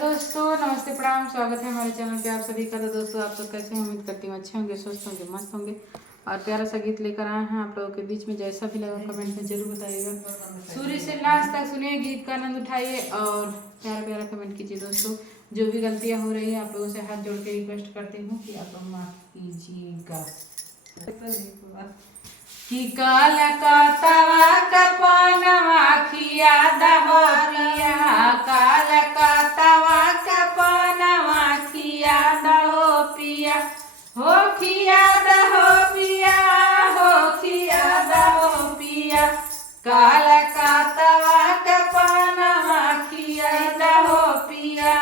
दोस्तों नमस्ते प्रणाम, स्वागत है हमारे चैनल पे आप सभी का। तो दोस्तों आप सब कैसे हैं? उम्मीद करती हूँ अच्छे होंगे, स्वस्थ होंगे, मस्त होंगे। और प्यारा सा गीत लेकर आए हैं आप लोगों के बीच में। जैसा भी लगा कमेंट में जरूर बताइएगा। शुरू से लास्ट तक सुनिए, गीत का आनंद उठाइए और प्यारा प्यारा कमेंट कीजिए। दोस्तों जो भी गलतियाँ हो रही है आप लोगों से हाथ जोड़ के रिक्वेस्ट करती हूँ कि आप लोग माफ कीजिएगा। कि काल का तवा कपनवा खिया दहोरिया, काल का तवा कपनवा खिया दहो पिया, हो खिया दहो पिया, हो खिया दहो पिया। काल का तवा कपनवा खिया दहो पिया,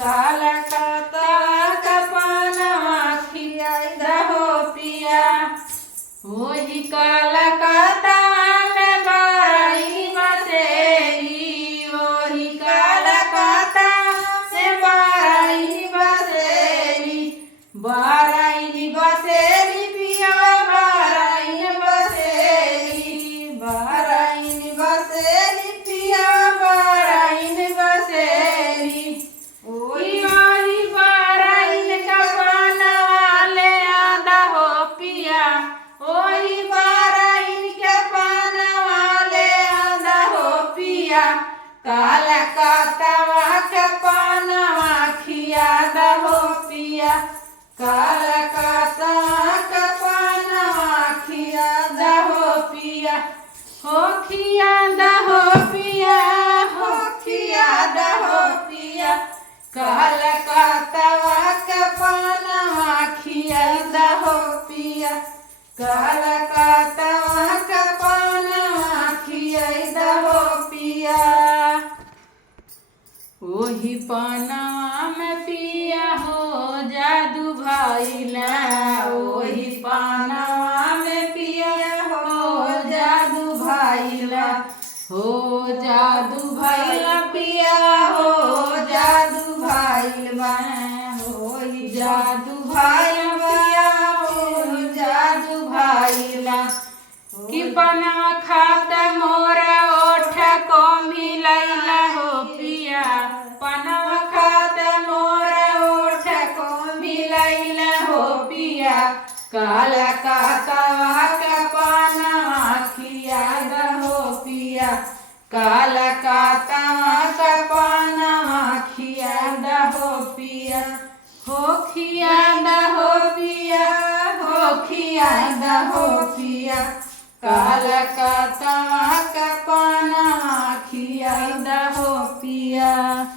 काल का तवा कपनवा खिया दहो पिया। वही कालकाता में बाराई बसेली, वही कालकाता में बाराई बसेली, बाराई बसेली पिया, बाराई बसेली, बाराई बसेली पिया, बाराई बसेली। वही बाराई का पानवा ले आदा हो पिया, ओही बाराइन के पानवा ले आदा हो पिया। काल का तवा के पानवा खिया दहो पिया, काल का तवा के पानवा खिया दहो पिया, हो खिया दहो पिया, हो खिया दहो पिया। काल का तवा के पानवा खिया दहो पिया, काल का तवा का पानवा खिया दहो पिया। ओही पानवा में पिया हो जादू भइला, ओही पानवा में पिया हो जादू भइला, हो जादू भइला पिया, हो जादू भइला, हो जादू भइला, हो जादू भइला। कि पनवा खात मोरा ओठ को मिलैला हो पिया, पनवा खात मोरा ओठ को मिलैला हो पिया। काल का तवा का पनवा खिया दहो पिया, काल का तवा का पनवा खिया दहो पिया, हो खिया दहो पिया, हो खिया दहो पिया। काल का तवा